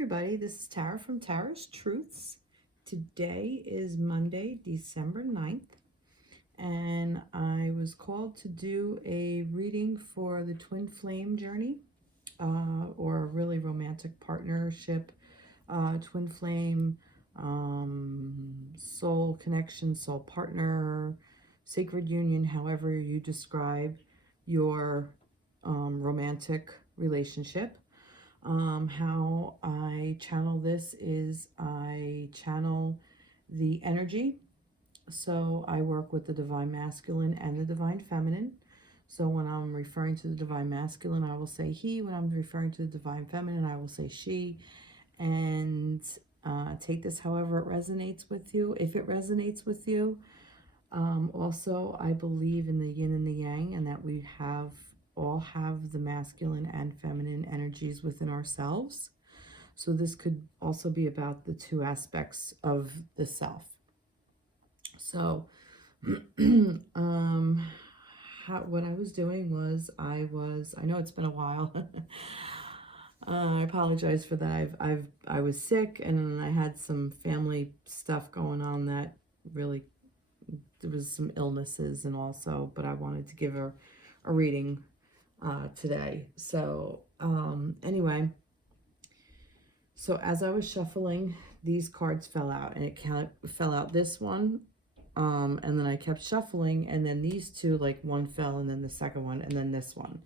everybody, this is Tara from Tara's Truths. Today is Monday, December 9th, and I was called to do a reading for the twin flame journey, or a really romantic partnership, twin flame, soul connection, soul partner, sacred union, however you describe your romantic relationship. How I channel this is I channel the energy. So I work with the divine masculine and the divine feminine. So when I'm referring to the divine masculine, I will say he. When I'm referring to the divine feminine, I will say she. And take this however it resonates with you. If it resonates with you, also I believe in the yin and the yang, and that we all have the masculine and feminine energies within ourselves. So this could also be about the two aspects of the self. So what I was doing was I know it's been a while. I apologize for that. I was sick, and I had some family stuff going on that really, there was some illnesses, and also, but I wanted to give a reading today. So anyway, so as I was shuffling, these cards fell out, and it fell out this one, and then I kept shuffling, and then these two, like one fell, and then the second one, and then this one.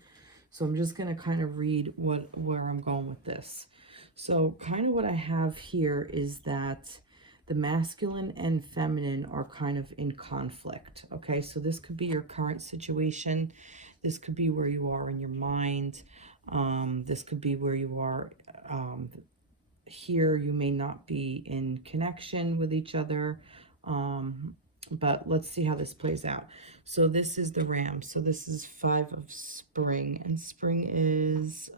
So I'm just going to kind of read where I'm going with this. So kind of what I have here is that the masculine and feminine are kind of in conflict. Okay, so this could be your current situation. This could be where you are in your mind. This could be where you are here. You may not be in connection with each other. But let's see how this plays out. So this is the Ram. So this is 5 of spring. And spring is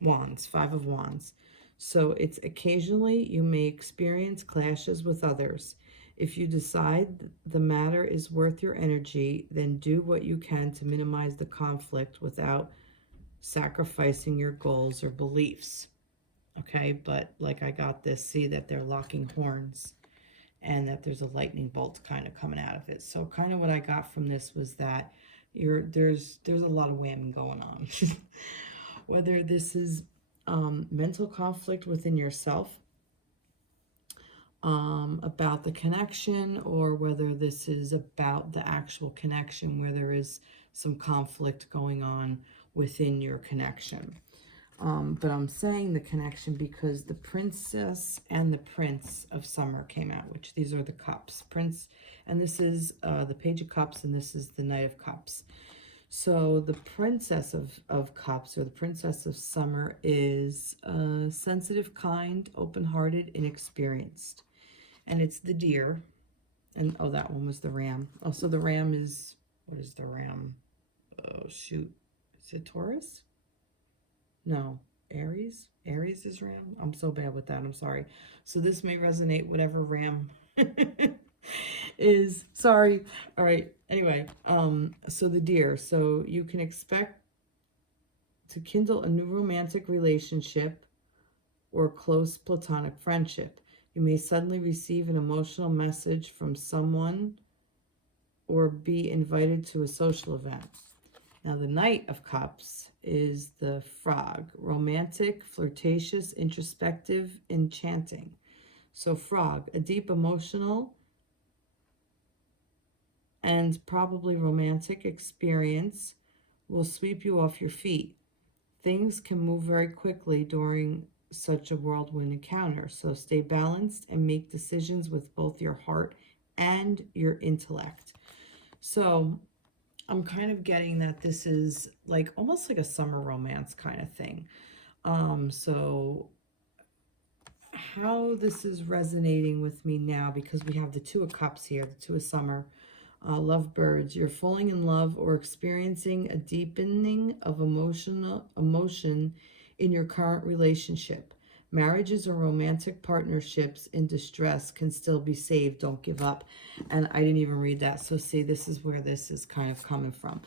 Wands, 5 of Wands. So it's occasionally you may experience clashes with others. If you decide the matter is worth your energy, then do what you can to minimize the conflict without sacrificing your goals or beliefs. Okay, but like I got this, see that they're locking horns, and that there's a lightning bolt kind of coming out of it. So kind of what I got from this was that there's a lot of whamming going on. Whether this is mental conflict within yourself about the connection, or whether this is about the actual connection where there is some conflict going on within your connection. But I'm saying the connection because the Princess and the Prince of Summer came out, which these are the cups. Prince, and this is the Page of Cups, and this is the Knight of Cups. So the Princess of Cups, or the Princess of Summer, is sensitive, kind, open-hearted, inexperienced. And it's the deer. And, oh, that one was the Ram. Oh, so the Ram is, what is the Ram? Oh, shoot. Is it Taurus? No, Aries? Aries is Ram? I'm so bad with that. I'm sorry. So this may resonate whatever Ram is. Sorry. All right. Anyway, so the deer. So you can expect to kindle a new romantic relationship or close platonic friendship. You may suddenly receive an emotional message from someone or be invited to a social event. Now, the Knight of Cups is the frog. Romantic, flirtatious, introspective, enchanting. So frog, a deep emotional and probably romantic experience will sweep you off your feet. Things can move very quickly during such a whirlwind encounter. So stay balanced and make decisions with both your heart and your intellect. So I'm kind of getting that this is like almost like a summer romance kind of thing. So how this is resonating with me now, because we have the 2 of Cups here, the 2 of Summer, lovebirds. You're falling in love or experiencing a deepening of emotion in your current relationship. Marriages or romantic partnerships in distress can still be saved. Don't give up. And I didn't even read that. So see, this is where this is kind of coming from.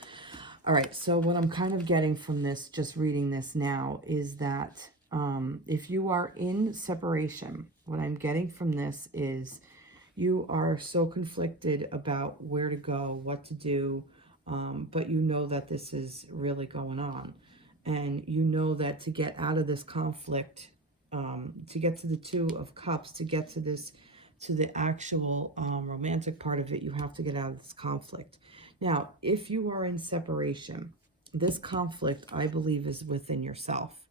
All right, so what I'm kind of getting from this, just reading this now, is that If you are in separation, what I'm getting from this is you are so conflicted about where to go, what to do, but you know that this is really going on. And you know that to get out of this conflict, to get to the Two of Cups, to get to this, to the actual romantic part of it, you have to get out of this conflict. Now, if you are in separation, this conflict, I believe, is within yourself.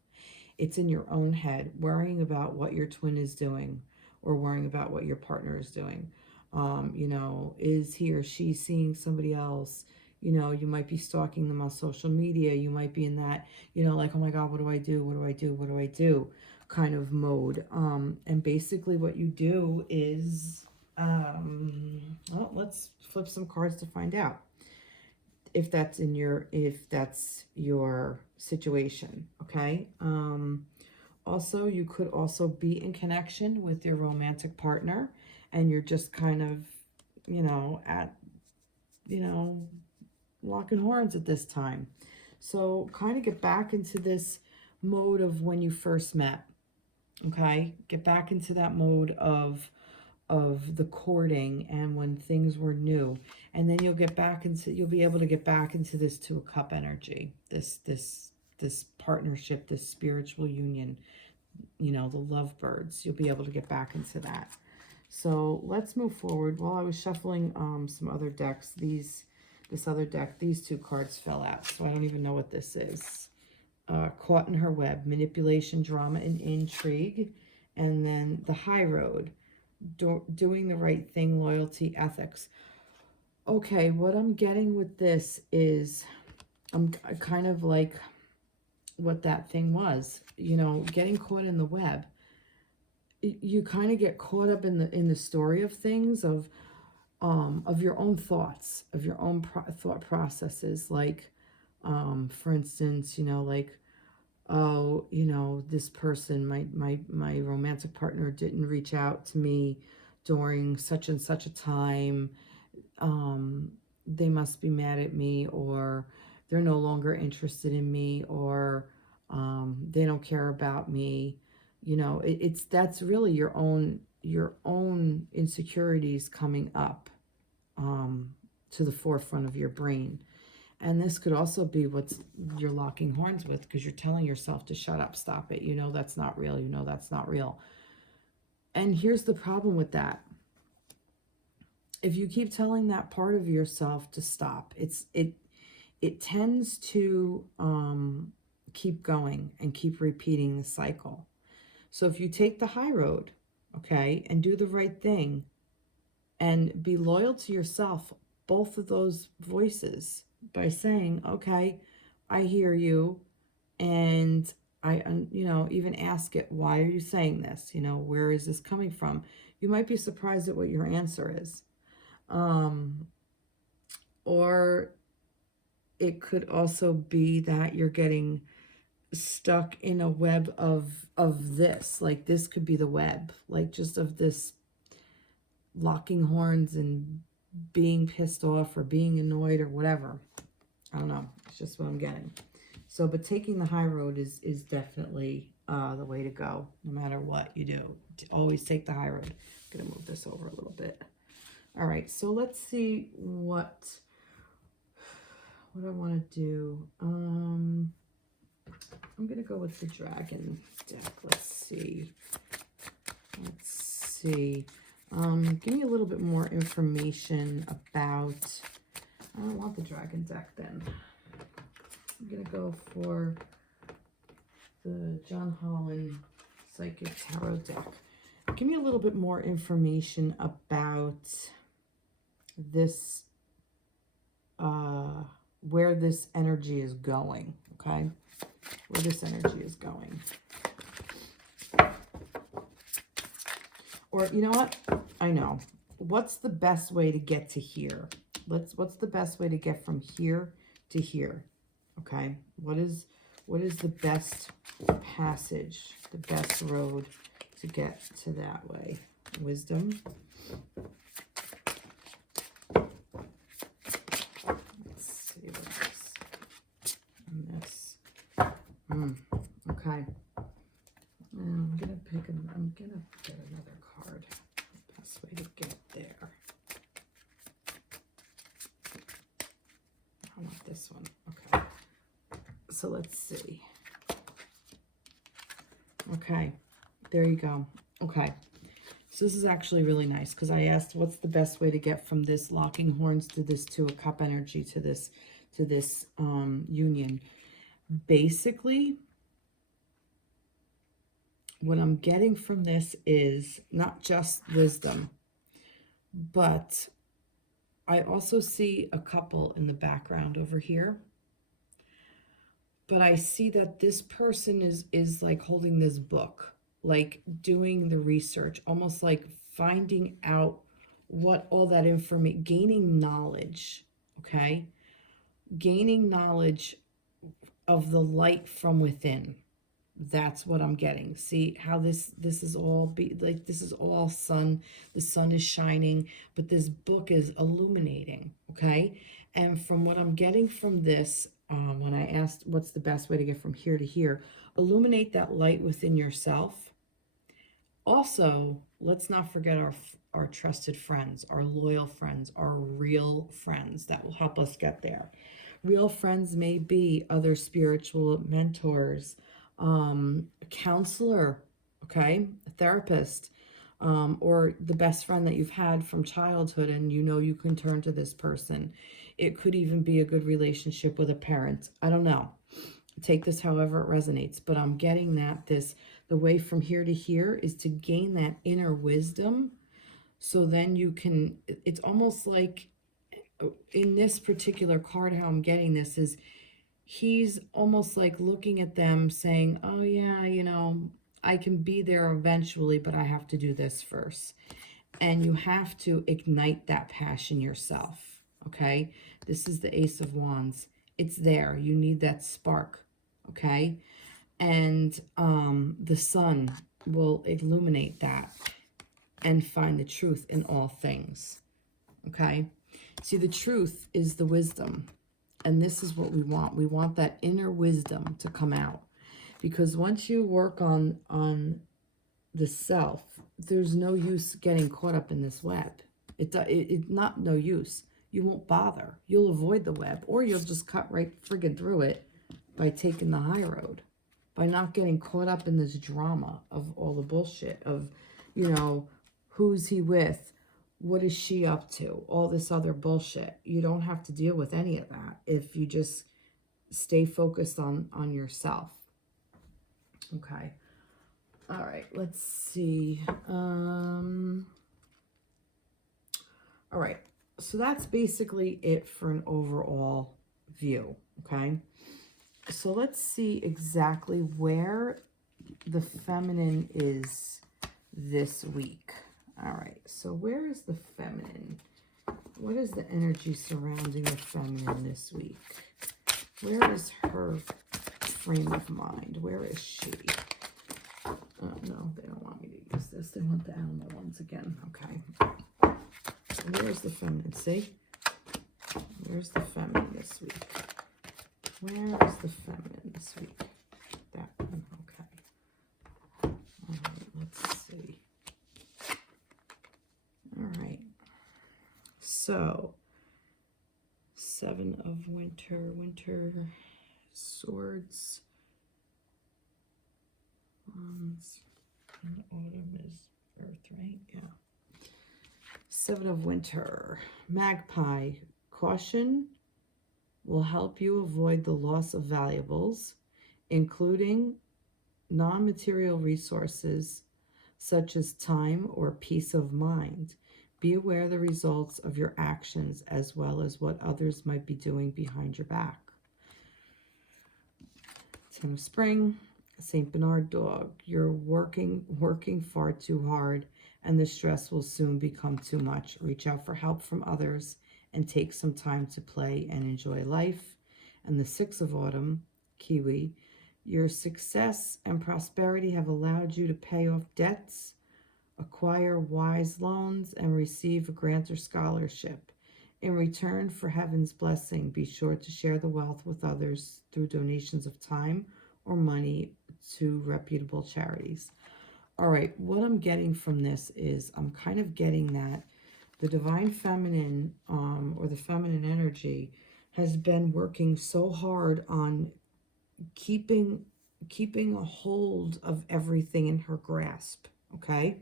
It's in your own head, worrying about what your twin is doing or worrying about what your partner is doing. You know, is he or she seeing somebody else? You know, you might be stalking them on social media. You might be in that, you know, like, oh my God, what do I do? What do I do? What do I do? Kind of mode. And basically what you do is, well, let's flip some cards to find out if that's your situation. Okay. Also, you could also be in connection with your romantic partner and you're just kind of, you know, locking horns at this time. So kind of get back into this mode of when you first met. Okay. Get back into that mode of the courting and when things were new, and then you'll be able to get back into this Two of Cup energy, this partnership, this spiritual union, you know, the lovebirds. You'll be able to get back into that. So let's move forward. While I was shuffling some other decks, this other deck, these two cards fell out, so I don't even know what this is. Caught in her web, manipulation, drama, and intrigue, and then the High Road, doing the right thing, loyalty, ethics. Okay, what I'm getting with this is I'm kind of like what that thing was, you know, getting caught in the web. You kind of get caught up in the story of things, of your own thoughts, of your own thought processes. Like, for instance, you know, like, oh, you know, this person, my romantic partner didn't reach out to me during such and such a time. They must be mad at me, or they're no longer interested in me, or they don't care about me. You know, that's really your own insecurities coming up to the forefront of your brain. And this could also be what you're locking horns with, because you're telling yourself to shut up, stop it. You know that's not real. You know that's not real. And here's the problem with that. If you keep telling that part of yourself to stop, it tends to keep going and keep repeating the cycle. So if you take the high road, okay, and do the right thing and be loyal to yourself, both of those voices, by saying, okay, I hear you, and I, you know, even ask it, why are you saying this? You know, where is this coming from? You might be surprised at what your answer is. Or it could also be that you're getting stuck in a web of this. Like, this could be the web, like, just of this locking horns and being pissed off or being annoyed or whatever. I don't know. It's just what I'm getting. So, but taking the high road is definitely the way to go, no matter what you do. Always take the high road. I'm going to move this over a little bit. All right, so let's see what I want to do. I'm going to go with the dragon deck. Let's see. Give me a little bit more information about... I don't want the dragon deck then. I'm going to go for the John Holland Psychic Tarot deck. Give me a little bit more information about this, where this energy is going, okay? Where this energy is going. Or, you know what? I know. What's the best way to get to here? What's the best way to get from here to here? Okay? What is the best passage, the best road to get to that way? Wisdom. Let's see what this and this. Okay. gonna get another card. Best way to get there. I want this one. Okay. So let's see. Okay. There you go. Okay. So this is actually really nice because I asked what's the best way to get from this locking horns to this Two of Cup energy to this union. Basically, what I'm getting from this is not just wisdom, but I also see a couple in the background over here. But I see that this person is like holding this book, like doing the research, almost like finding out what all that information, gaining knowledge, okay? Gaining knowledge of the light from within. That's what I'm getting. See how this is all this is all sun. The sun is shining, but this book is illuminating, okay? And from what I'm getting from this, when I asked what's the best way to get from here to here, illuminate that light within yourself. Also, let's not forget our trusted friends, our loyal friends, our real friends that will help us get there. Real friends may be other spiritual mentors, a counselor, okay, a therapist, or the best friend that you've had from childhood and you know you can turn to this person. It could even be a good relationship with a parent. I don't know. Take this however it resonates, but I'm getting that the way from here to here is to gain that inner wisdom. So then you can, it's almost like in this particular card, how I'm getting this is he's almost like looking at them saying, oh yeah, you know, I can be there eventually, but I have to do this first. And you have to ignite that passion yourself, okay? This is the Ace of Wands. It's there. You need that spark, okay? And the sun will illuminate that and find the truth in all things, okay? See, the truth is the wisdom. And this is what we want. We want that inner wisdom to come out. Because once you work on the self, there's no use getting caught up in this web. It's not no use. You won't bother. You'll avoid the web, or you'll just cut right friggin' through it by taking the high road, by not getting caught up in this drama of all the bullshit of, you know, who's he with? What is she up to? All this other bullshit. You don't have to deal with any of that if you just stay focused on yourself. Okay. All right, let's see. All right, so that's basically it for an overall view, okay? So let's see exactly where the feminine is this week. All right, so where is the feminine? What is the energy surrounding the feminine this week? Where is her frame of mind? Where is she? Oh, no, they don't want me to use this. They want the animal ones again. Okay. Where's the feminine? See? Where's the feminine this week? Where is the feminine this week? That one. Okay. All right, let's see. All right. So, Seven of Winter, Swords. And autumn is Earth, right? Yeah. Seven of Winter, Magpie. Caution will help you avoid the loss of valuables, including non-material resources such as time or peace of mind. Be aware of the results of your actions as well as what others might be doing behind your back. Ten of Spring, St. Bernard dog. You're working far too hard, and the stress will soon become too much. Reach out for help from others and take some time to play and enjoy life. And the Six of Autumn, Kiwi. Your success and prosperity have allowed you to pay off debts, acquire wise loans, and receive a grant or scholarship. In return for heaven's blessing, be sure to share the wealth with others through donations of time or money to reputable charities. All right, what I'm getting from this is I'm kind of getting that the divine feminine, or the feminine energy, has been working so hard on keeping a hold of everything in her grasp, okay?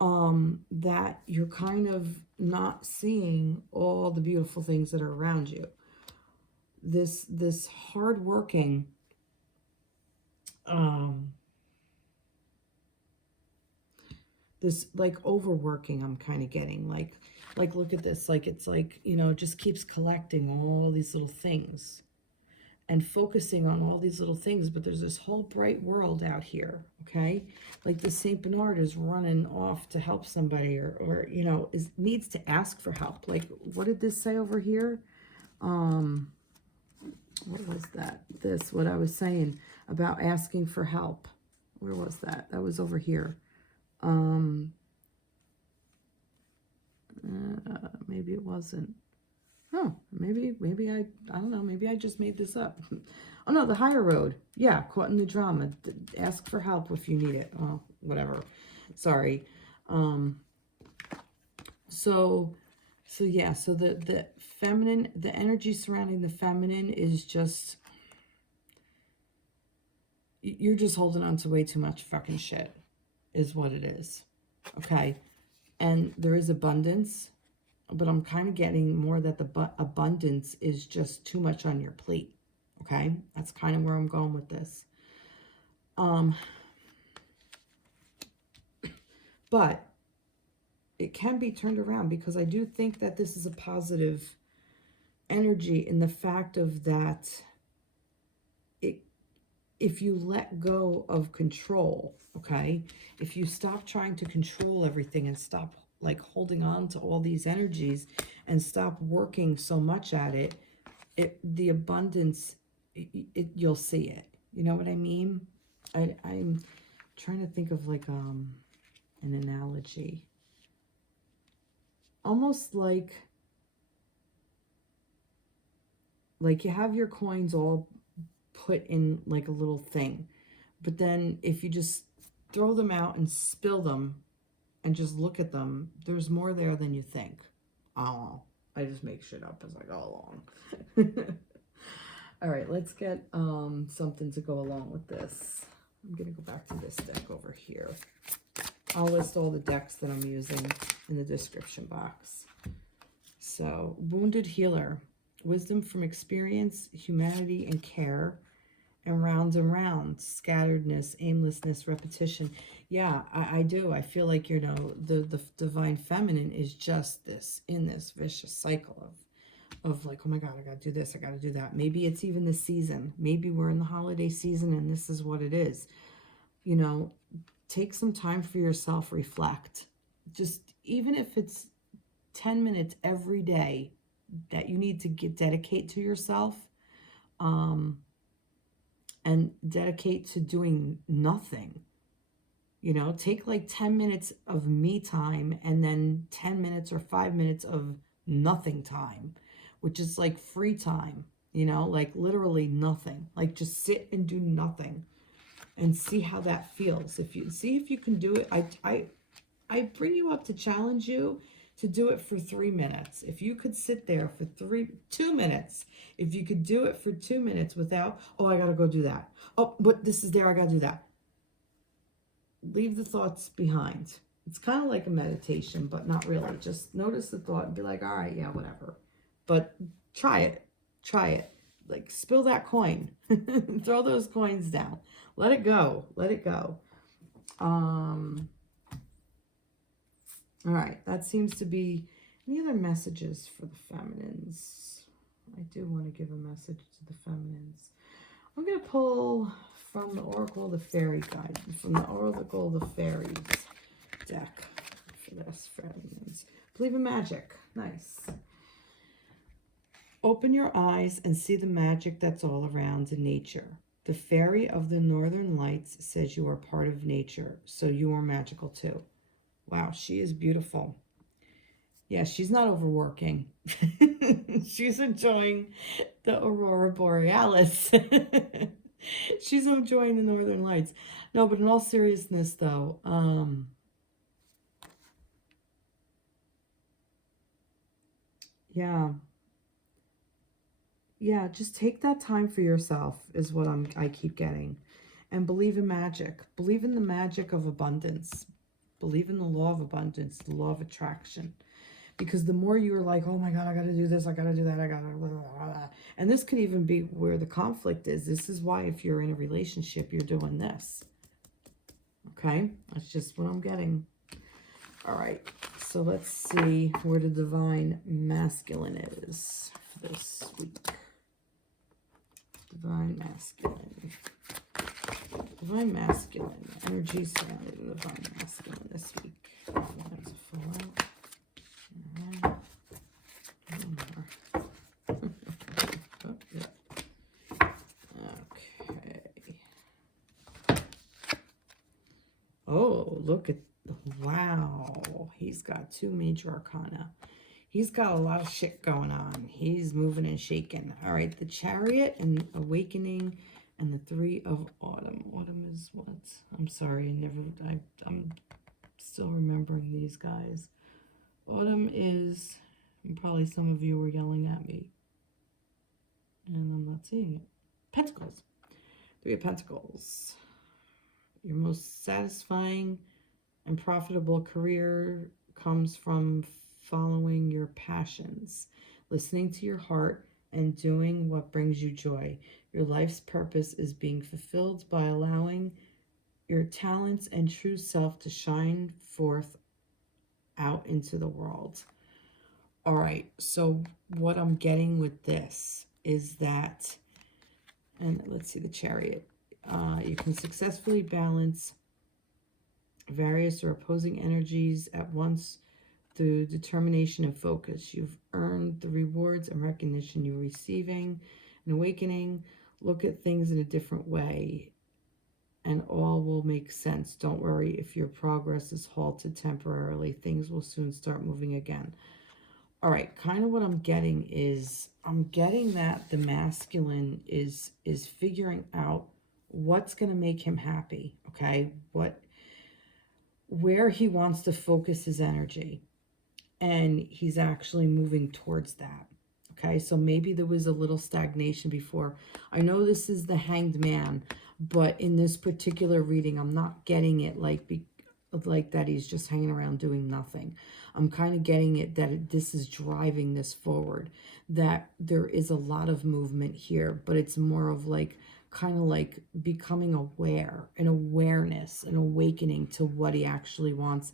That you're kind of not seeing all the beautiful things that are around you. This hard working, this like overworking I'm kind of getting, like look at this, like it's like, you know, just keeps collecting all these little things and focusing on all these little things, but there's this whole bright world out here, okay? Like the Saint Bernard is running off to help somebody, or you know, needs to ask for help. Like, what did this say over here? What was that? What I was saying about asking for help. Where was that? That was over here. Maybe it wasn't. Oh, maybe I don't know, maybe I just made this up. Oh no, the higher road. Yeah, caught in the drama. Ask for help if you need it. Oh, whatever. Sorry. So yeah, so the feminine, the energy surrounding the feminine is just, you're just holding on to way too much fucking shit, is what it is. Okay? And there is abundance, but I'm kind of getting more that the abundance is just too much on your plate. Okay? That's kind of where I'm going with this. But it can be turned around, because I do think that this is a positive energy in the fact of that if you let go of control, okay? If you stop trying to control everything and stop like holding on to all these energies and stop working so much at it, the abundance, you'll see it. You know what I mean? I'm trying to think of like an analogy. Almost like you have your coins all put in like a little thing, but then if you just throw them out and spill them and just look at them, there's more there than you think. Oh, I just make shit up as I go along. All right, let's get something to go along with this. I'm gonna go back to this deck over here. I'll list all the decks that I'm using in the description box. So, Wounded Healer, wisdom from experience, humanity, and care, and rounds, scatteredness, aimlessness, repetition. Yeah, I do. I feel like, you know, the divine feminine is just in this vicious cycle of like, oh my God, I got to do this, I got to do that. Maybe it's even the season. Maybe we're in the holiday season and this is what it is. You know, take some time for yourself, reflect. Just even if it's 10 minutes every day that you need to dedicate to yourself, and dedicate to doing nothing. You know, take like 10 minutes of me time and then 10 minutes or 5 minutes of nothing time, which is like free time, you know, like literally nothing. Like just sit and do nothing and see how that feels. If you can do it, I bring you up to challenge you to do it for 3 minutes. If you could sit there for 2 minutes, if you could do it for 2 minutes without, oh, I got to go do that. Oh, but this is there, I got to do that. Leave the thoughts behind. It's kind of like a meditation, but not really. Just notice the thought and be like, all right, yeah, whatever. But try it. Like spill that coin. Throw those coins down. Let it go. All right, that seems to be. Any other messages for the feminines? I do want to give a message to the feminines. I'm going to pull from the Oracle of the Fairy Guide, from the Oracle of the Fairies deck for this, feminines. Believe in magic. Nice. Open your eyes and see the magic that's all around in nature. The fairy of the Northern Lights says you are part of nature, so you are magical too. Wow, she is beautiful. Yeah, she's not overworking. She's enjoying the Aurora Borealis. She's enjoying the Northern Lights. No, but in all seriousness, though, yeah, yeah, just take that time for yourself is what I keep getting. And believe in magic. Believe in the magic of abundance. Believe in the law of abundance, the law of attraction. Because the more you're like, oh my God, I got to do this, I got to do that, I got to, blah, blah, blah. And this could even be where the conflict is. This is why if you're in a relationship, you're doing this. Okay? That's just what I'm getting. All right. So let's see where the divine masculine is for this week. Divine masculine. Divine masculine. Energy surrounding the divine masculine this week. That's a full out. All right. One more. Oh, yeah. Okay. Oh, look at, wow. He's got 2 major arcana. He's got a lot of shit going on. He's moving and shaking. All right, the Chariot and Awakening and the 3 of Autumn. Autumn is what? I'm sorry, I'm still remembering these guys. Autumn is, probably some of you were yelling at me. And I'm not seeing it. Pentacles. 3 of Pentacles. Your most satisfying and profitable career comes from following your passions, listening to your heart, and doing what brings you joy. Your life's purpose is being fulfilled by allowing your talents and true self to shine forth out into the world. All right, so what I'm getting with this is that, and let's see the Chariot, you can successfully balance various or opposing energies at once through determination and focus. You've earned the rewards and recognition you're receiving. An awakening, look at things in a different way and all will make sense. Don't worry if your progress is halted temporarily. Things will soon start moving again. All right, kind of what I'm getting is, I'm getting that the masculine is figuring out what's going to make him happy, okay? Where he wants to focus his energy. And he's actually moving towards that. Okay, so maybe there was a little stagnation before. I know this is the Hanged Man, but in this particular reading, I'm not getting it like that he's just hanging around doing nothing. I'm kind of getting it that this is driving this forward, that there is a lot of movement here, but it's more of like, kind of like becoming aware, an awareness, an awakening to what he actually wants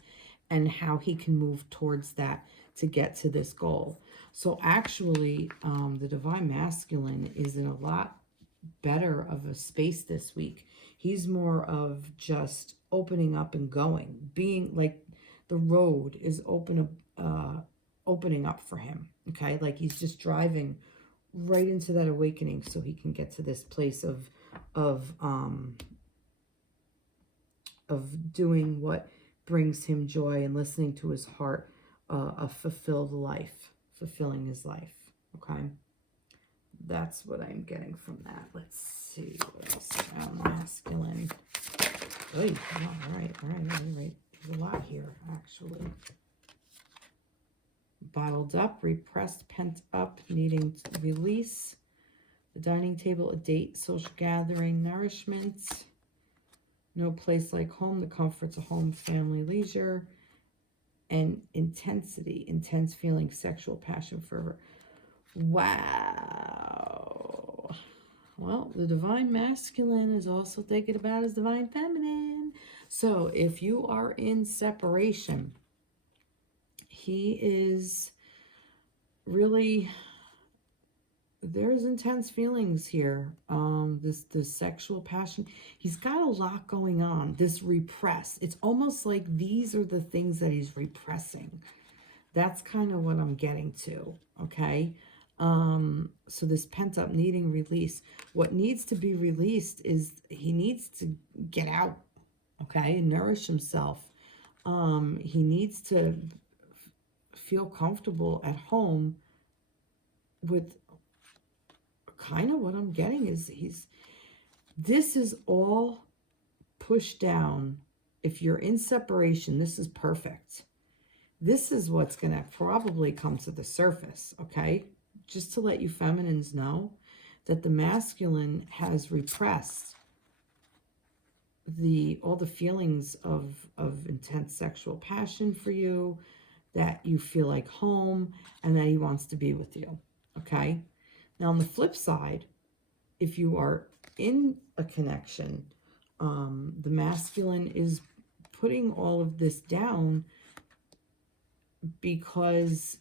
and how he can move towards that to get to this goal. So actually, the Divine Masculine is in a lot better of a space this week. He's more of just opening up and going, being like the road is opening up for him. Okay, like he's just driving right into that awakening so he can get to this place of doing what brings him joy and listening to his heart, a fulfilled life, fulfilling his life. Okay, that's what I'm getting from that. Let's see what else. Masculine. Oy, all right. There's a lot here, actually. Bottled up, repressed, pent up, needing to release. The dining table, a date, social gathering, nourishment. No place like home, the comforts of home, family, leisure, and intensity, intense feeling, sexual passion, fervor. Wow. Well, the Divine Masculine is also thinking about his Divine Feminine. So if you are in separation, he is really, there's intense feelings here. This sexual passion. He's got a lot going on. This repress. It's almost like these are the things that he's repressing. That's kind of what I'm getting to. Okay. So this pent up needing release. What needs to be released is he needs to get out. Okay, and nourish himself. He needs to feel comfortable at home with, kind of what I'm getting is This is all pushed down. If you're in separation, this is perfect. This is what's going to probably come to the surface, okay? Just to let you feminines know that the masculine has repressed all the feelings of intense sexual passion for you, that you feel like home, and that he wants to be with you, okay? Now, on the flip side, if you are in a connection, the masculine is putting all of this down because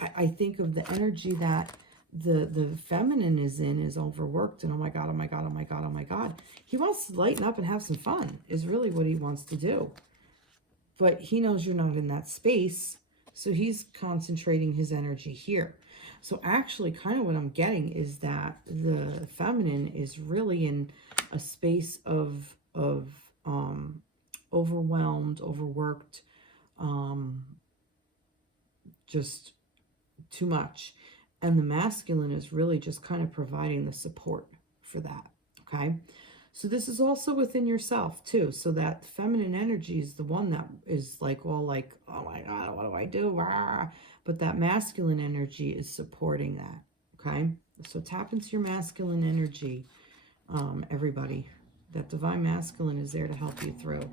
I think of the energy that the feminine is in is overworked, and oh my god, oh my god, oh my god, oh my god. He wants to lighten up and have some fun, is really what he wants to do. But he knows you're not in that space, so he's concentrating his energy here. So actually, kind of what I'm getting is that the feminine is really in a space of overwhelmed, overworked, just too much. And the masculine is really just kind of providing the support for that, okay? So this is also within yourself too. So that feminine energy is the one that is like all like, oh my God, what do I do? Rah. But that masculine energy is supporting that, okay? So tap into your masculine energy, everybody. That divine masculine is there to help you through.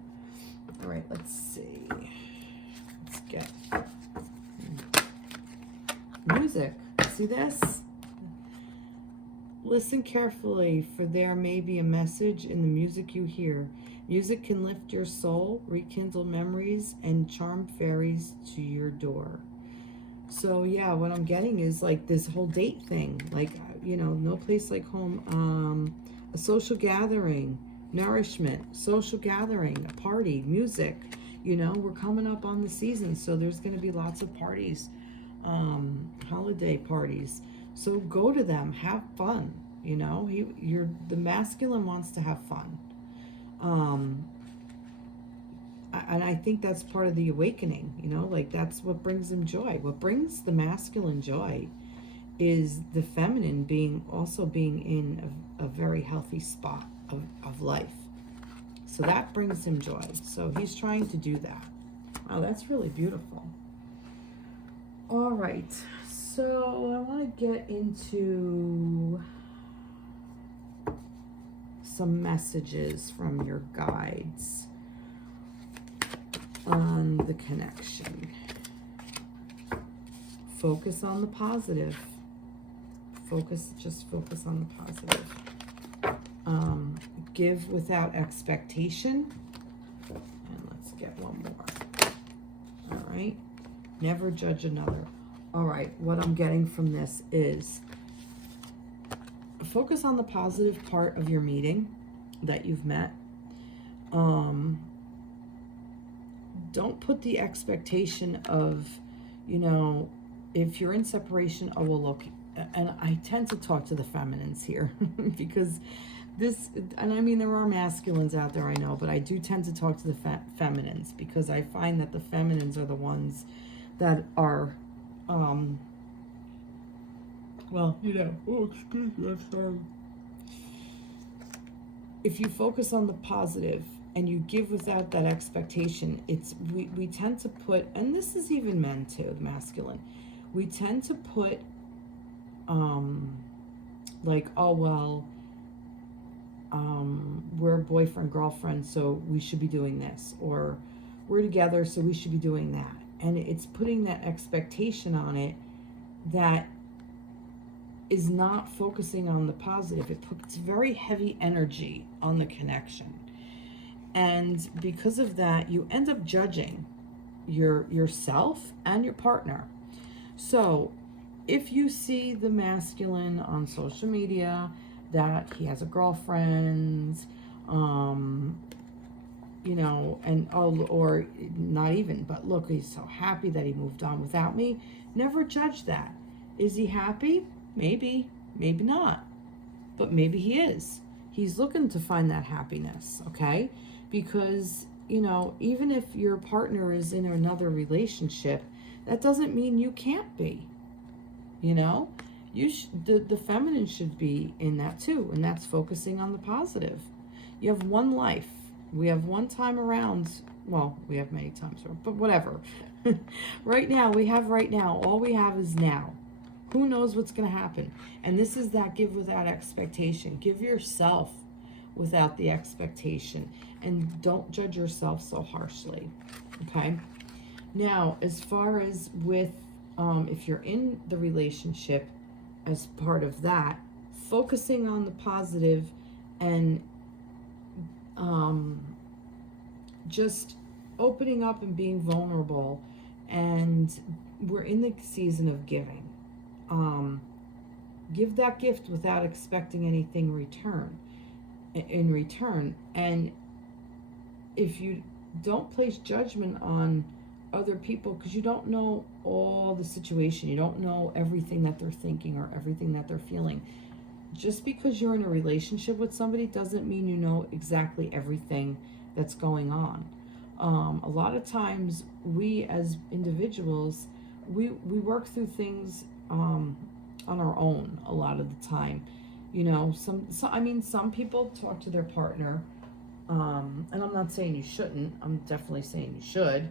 All right, let's see. Let's get music. See this? Listen carefully, for there may be a message in the music you hear. Music can lift your soul, rekindle memories, and charm fairies to your door. So yeah, what I'm getting is like this whole date thing. Like, you know, no place like home. A social gathering, nourishment, social gathering, a party, music. You know, we're coming up on the season, so there's going to be lots of parties, holiday parties. So go to them, have fun. You know, the masculine wants to have fun, and I think that's part of the awakening. You know, like that's what brings them joy. What brings the masculine joy is the feminine being in a very healthy spot of life. So that brings him joy. So he's trying to do that. Wow, that's really beautiful. All right. So I want to get into some messages from your guides on the connection. Focus on the positive. Just focus on the positive. Give without expectation. And let's get one more. All right. Never judge another. All right, what I'm getting from this is focus on the positive part of your meeting that you've met. Don't put the expectation of, you know, if you're in separation, oh, well, look, and I tend to talk to the feminines here because and I mean, there are masculines out there, I know, but I do tend to talk to the feminines because I find that the feminines are the ones that are, well, you know, oh, excuse me, I'm sorry. If you focus on the positive and you give without that expectation, we tend to put, and this is even men too, masculine, we tend to put, like, oh, well, we're boyfriend, girlfriend, so we should be doing this, or we're together, so we should be doing that. And it's putting that expectation on it that is not focusing on the positive. It puts very heavy energy on the connection. And because of that, you end up judging yourself and your partner. So if you see the masculine on social media, that he has a girlfriend, you know, and or not even, but look, he's so happy that he moved on without me. Never judge that. Is he happy? Maybe, maybe not, but maybe he is. He's looking to find that happiness, okay? Because, you know, even if your partner is in another relationship, that doesn't mean you can't be, you know? The feminine should be in that too, and that's focusing on the positive. You have one life. We have one time around. Well, we have many times around, but whatever. Right now, all we have is now. Who knows what's going to happen? And this is that give without expectation. Give yourself without the expectation, and don't judge yourself so harshly. Okay? Now, as far as with if you're in the relationship, as part of that, focusing on the positive and just opening up and being vulnerable, and we're in the season of giving. Give that gift without expecting anything in return. And if you don't place judgment on other people, because you don't know all the situation, you don't know everything that they're thinking or everything that they're feeling. Just because you're in a relationship with somebody doesn't mean you know exactly everything that's going on. A lot of times we as individuals, we work through things on our own a lot of the time. You know, some people talk to their partner, and I'm not saying you shouldn't, I'm definitely saying you should.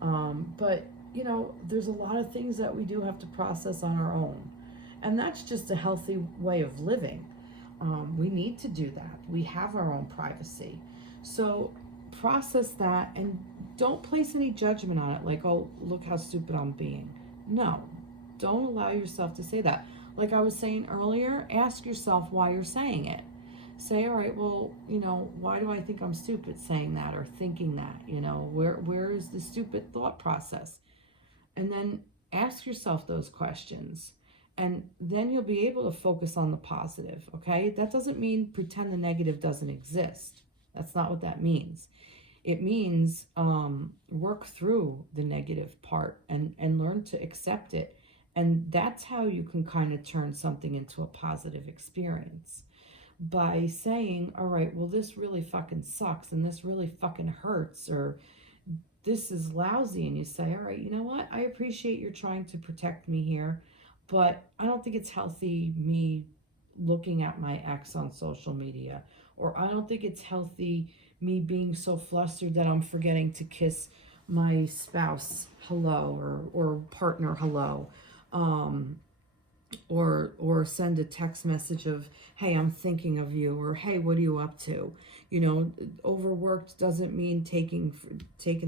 But, you know, there's a lot of things that we do have to process on our own. And that's just a healthy way of living. We need to do that. We have our own privacy. So process that, and don't place any judgment on it like, oh, look how stupid I'm being. No, don't allow yourself to say that. Like I was saying earlier, ask yourself why you're saying it. Say, all right, well, you know, why do I think I'm stupid saying that or thinking that? You know, where is the stupid thought process? And then ask yourself those questions. And then you'll be able to focus on the positive, okay? That doesn't mean pretend the negative doesn't exist. That's not what that means. It means work through the negative part and learn to accept it. And that's how you can kind of turn something into a positive experience. By saying, all right, well, this really fucking sucks and this really fucking hurts, or this is lousy. And you say, all right, you know what? I appreciate you're trying to protect me here, but I don't think it's healthy me looking at my ex on social media, or I don't think it's healthy me being so flustered that I'm forgetting to kiss my spouse hello, or partner hello. Or send a text message of, hey, I'm thinking of you, or hey, what are you up to? You know, overworked doesn't mean taking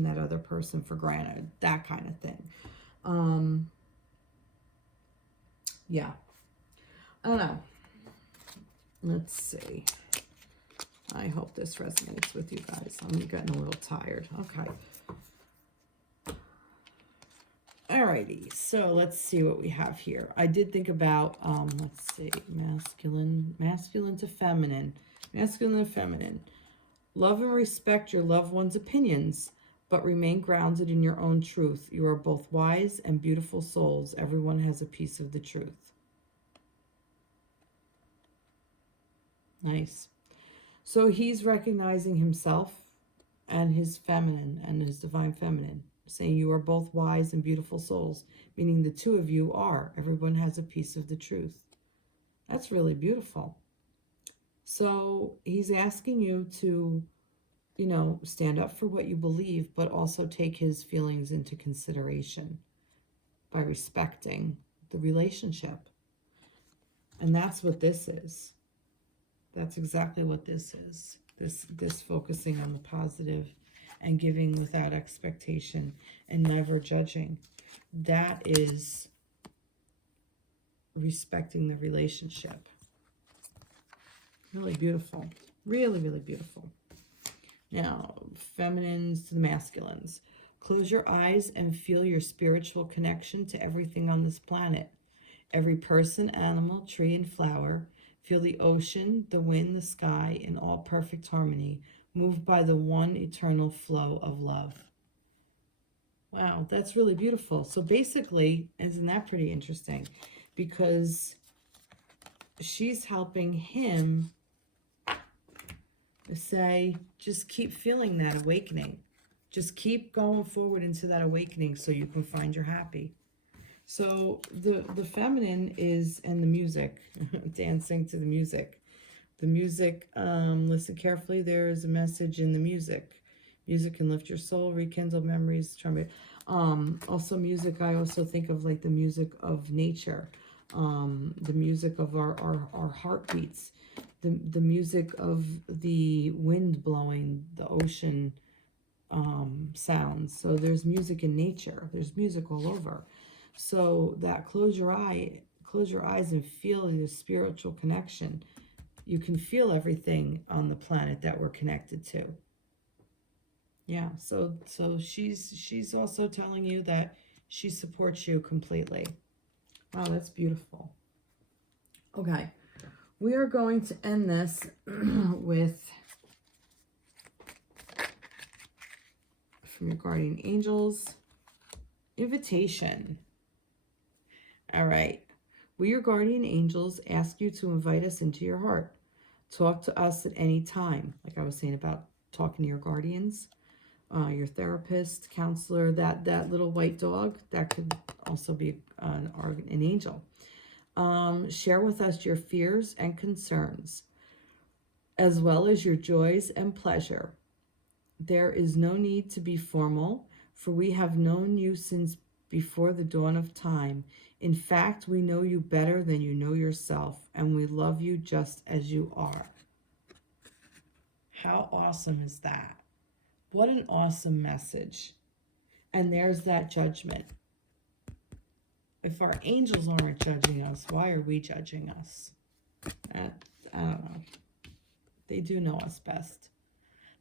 that other person for granted, that kind of thing. Yeah, I don't know. Let's see. I hope this resonates with you guys. I'm getting a little tired. Okay. Alrighty, so let's see what we have here. I did think about, let's see, masculine to feminine. Masculine and feminine. Love and respect your loved one's opinions, but remain grounded in your own truth. You are both wise and beautiful souls. Everyone has a piece of the truth. Nice. So he's recognizing himself and his feminine and his divine feminine, saying you are both wise and beautiful souls, meaning the two of you are. Everyone has a piece of the truth. That's really beautiful. So he's asking you to, you know, stand up for what you believe, but also take his feelings into consideration by respecting the relationship. And that's what this is. That's exactly what this is. This focusing on the positive and giving without expectation and never judging. That is respecting the relationship. Really beautiful. Really, really beautiful. Now, feminines to the masculines. Close your eyes and feel your spiritual connection to everything on this planet. Every person, animal, tree, and flower. Feel the ocean, the wind, the sky in all perfect harmony, moved by the one eternal flow of love. Wow, that's really beautiful. So basically, isn't that pretty interesting? Because she's helping him say, just keep feeling that awakening. Just keep going forward into that awakening so you can find your happy. So the feminine is, and the music, dancing to the music. The music, listen carefully. There is a message in the music. Music can lift your soul, rekindle memories, trumpet. Also music, I also think of like the music of nature, the music of our heartbeats, the music of the wind blowing, the ocean sounds. So there's music in nature. There's music all over. So that close your eyes and feel your spiritual connection. You can feel everything on the planet that we're connected to. Yeah, so she's also telling you that she supports you completely. Wow, that's beautiful. Okay, we are going to end this with, from your guardian angels, invitation. All right. We, your guardian angels, ask you to invite us into your heart. Talk to us at any time. Like I was saying about talking to your guardians, your therapist, counselor, that little white dog, that could also be an angel. Share with us your fears and concerns, as well as your joys and pleasure. There is no need to be formal, for we have known you since before the dawn of time. In fact, we know you better than you know yourself, and we love you just as you are. How awesome is that? What an awesome message. And there's that judgment. If our angels aren't judging us, why are we judging us? I don't know. They do know us best.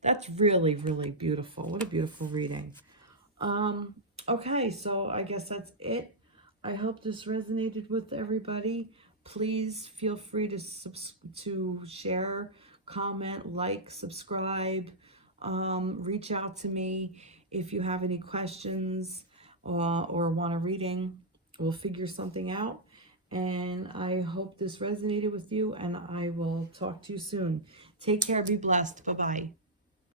That's really, really beautiful. What a beautiful reading. Okay, so I guess that's it. I hope this resonated with everybody. Please feel free to share, comment, like, subscribe, reach out to me if you have any questions or want a reading. We'll figure something out. And I hope this resonated with you, and I will talk to you soon. Take care. Be blessed. Bye-bye.